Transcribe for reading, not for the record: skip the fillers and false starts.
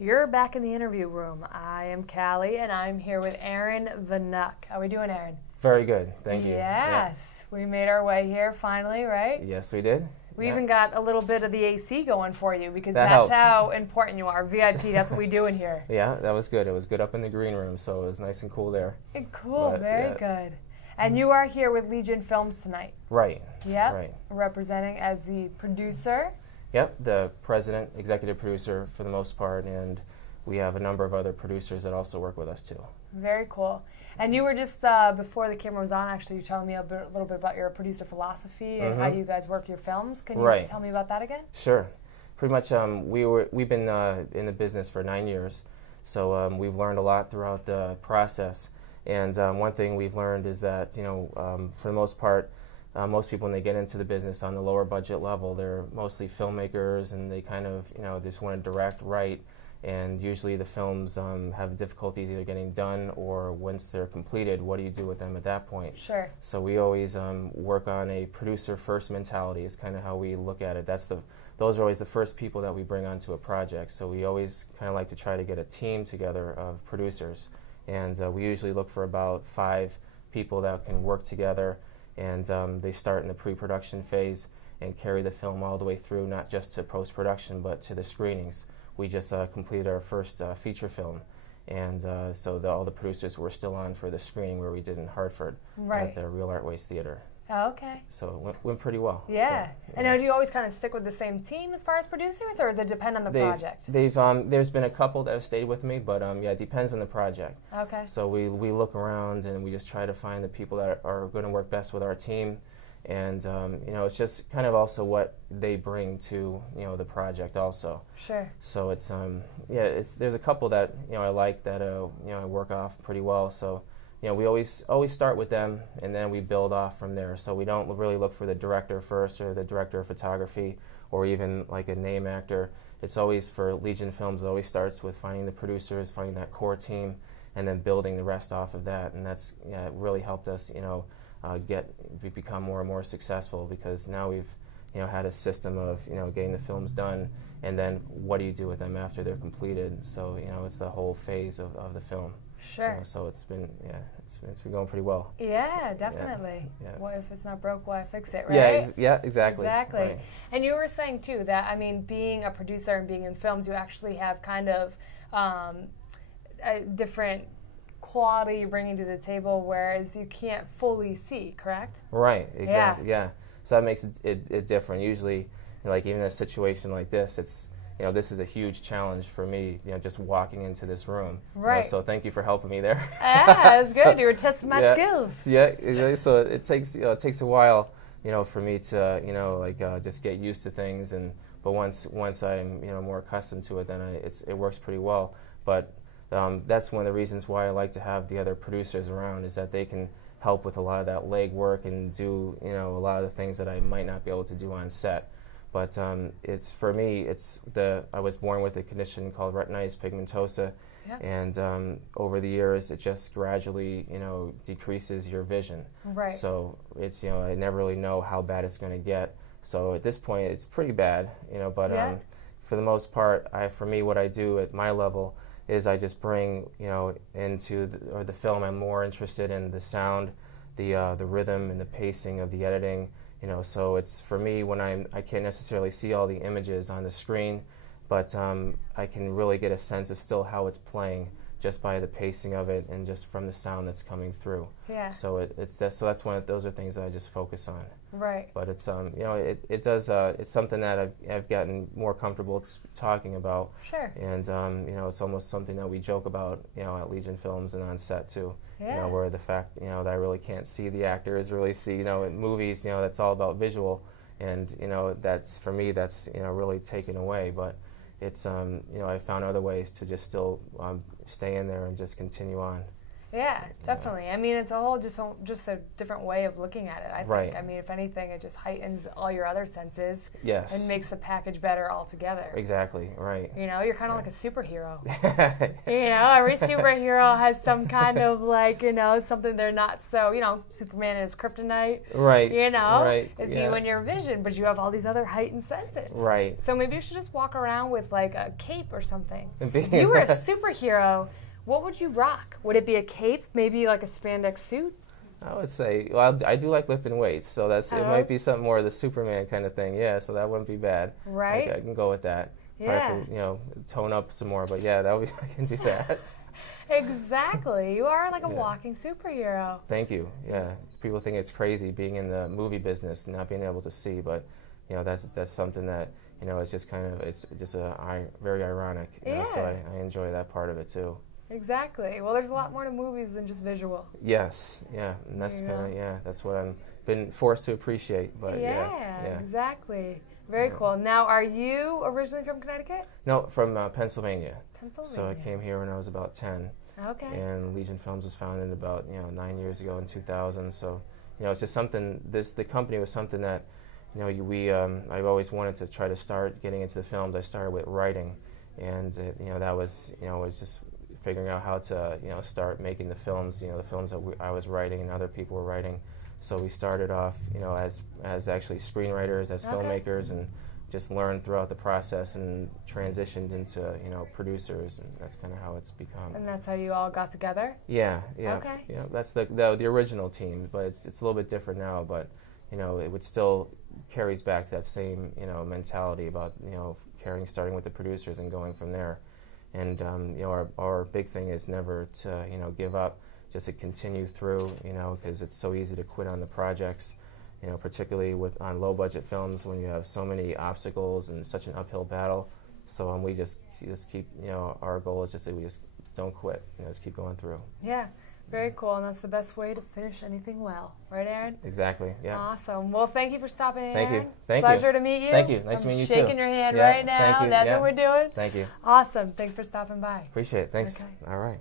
You're back in the interview room. I am Callie, and I'm here with Aaron Vnuk. How are we doing, Aaron? Very good, thank you. Yes, we made our way here finally, right? Yes, we did. We even got a little bit of the AC going for you because That that's helped. how important you are. VIP, that's what we do in here. Yeah, that was good. It was good up in the green room, so it was nice and cool there. Cool, But, very yeah. good. And you are here with Legion Films tonight. Right. Yep, Right. representing as the producer. Yep, the president, executive producer for the most part, and we have a number of other producers that also work with us too. Very cool. And you were just, before the camera was on, actually, you telling me a little bit about your producer philosophy and how you guys work your films. Can you tell me about that again? Sure. Pretty much, we've been in the business for 9 years, so we've learned a lot throughout the process. And one thing we've learned is that, for the most part, most people, when they get into the business on the lower budget level, they're mostly filmmakers, and they kind of, they just want to direct, write, and usually the films have difficulties either getting done or once they're completed, what do you do with them at that point? Sure. So we always work on a producer-first mentality is kind of how we look at it. Those are always the first people that we bring onto a project. So we always kind of like to try to get a team together of producers. And we usually look for about 5 people that can work together, and they start in the pre-production phase and carry the film all the way through, not just to post-production, but to the screenings. We just completed our first feature film, and so all the producers were still on for the screening where we did in Hartford at the Real Art Waste Theater. Oh, okay. So it went pretty well. Yeah. So, and now, do you always kind of stick with the same team as far as producers, or does it depend on the project? There's been a couple that have stayed with me, but yeah, it depends on the project. Okay. So we look around and we just try to find the people that are going to work best with our team, and it's just kind of also what they bring to the project also. Sure. So it's there's a couple that I like that I work off pretty well. So we always start with them, and then we build off from there. So we don't really look for the director first or the director of photography or even like a name actor. It's always, for Legion Films, it always starts with finding the producers, finding that core team, and then building the rest off of that. And that's it really helped us become more and more successful, because now we've had a system of getting the films done, and then what do you do with them after they're completed. So it's the whole phase of the film. Sure. So it's been going pretty well. Yeah, definitely. Yeah. Well, if it's not broke, why fix it, right? Yeah, exactly. Exactly. Right. And you were saying too that, being a producer and being in films, you actually have kind of a different quality you're bringing to the table, whereas you can't fully see, correct? Right, exactly, yeah. So that makes it different. Usually, like even in a situation like this, it's, this is a huge challenge for me, just walking into this room. Right. So thank you for helping me there. Yeah, it's good. You were testing my skills. Yeah, so it takes a while, for me to, just get used to things, but once I'm, more accustomed to it, then it works pretty well. But that's one of the reasons why I like to have the other producers around, is that they can help with a lot of that leg work and do a lot of the things that I might not be able to do on set. But it's, for me, I was born with a condition called retinitis pigmentosa, and over the years it just gradually decreases your vision. Right. So it's I never really know how bad it's going to get. So at this point it's pretty bad, but for the most part, for me, what I do at my level is I just bring into the film. I'm more interested in the sound, the rhythm, and the pacing of the editing. So it's, for me, when I can't necessarily see all the images on the screen, but I can really get a sense of still how it's playing just by the pacing of it and just from the sound that's coming through. Yeah. So those are things that I just focus on. Right. But it's it's something that I've gotten more comfortable talking about. Sure. And it's almost something that we joke about at Legion Films and on set too. Yeah. Where the fact that I really can't see the actors really see in movies that's all about visual, and that's, for me, that's really taken away. But it's I found other ways to just still stay in there and just continue on. Yeah, definitely. I mean, it's a whole different, just a different way of looking at it, I think. Right. I mean, if anything, it just heightens all your other senses. Yes. And makes the package better altogether. Exactly, right. You know, you're kind of like a superhero. You know, every superhero has some kind of like, you know, something they're not so, you know, Superman is kryptonite. Right. You know, right. it's yeah. you and your vision, but you have all these other heightened senses. Right. So maybe you should just walk around with like a cape or something. If you were a superhero, what would you rock? Would it be a cape? Maybe like a spandex suit? I would say, well, I do like lifting weights, so it might be something more of the Superman kind of thing. Yeah, so that wouldn't be bad. Right. I can go with that. Yeah. Probably, you know, tone up some more, but yeah, that would be, I can do that. Exactly. You are like a walking superhero. Thank you. Yeah. People think it's crazy being in the movie business and not being able to see, but you know, that's something that, you know, it's just kind of, it's just very ironic. You know, so I enjoy that part of it too. Exactly. Well, there's a lot more to movies than just visual. Yes. Yeah. And that's kind of, that's what I'm been forced to appreciate. But yeah. Exactly. Very cool. Now, are you originally from Connecticut? No, from Pennsylvania. Pennsylvania. So I came here when I was about 10. Okay. And Legion Films was founded about 9 years ago in 2000. So it's just something. The company was something that I've always wanted to try to start getting into the films. I started with writing, and that was was just figuring out how to start making the films. The films that I was writing and other people were writing. So we started off as actually screenwriters, as filmmakers, and just learned throughout the process and transitioned into producers, and that's kind of how it's become. And that's how you all got together? Yeah. Okay. Yeah, that's the original team, but it's a little bit different now. But it would still carries back to that same mentality about starting with the producers and going from there. And our big thing is never to give up, just to continue through, because it's so easy to quit on the projects. Particularly on low budget films when you have so many obstacles and such an uphill battle. So we just keep, our goal is just that we just don't quit, just keep going through. Yeah, very cool, and that's the best way to finish anything well, right, Aaron? Exactly, yeah. Awesome. Well, thank you for stopping in, Thank Aaron. you. Thank Pleasure you. to meet you. Thank you. Nice to meet you too. I'm shaking your hand right now. Thank you. That's what we're doing. Thank you. Awesome. Thanks for stopping by. Appreciate it. Thanks. Okay. All right.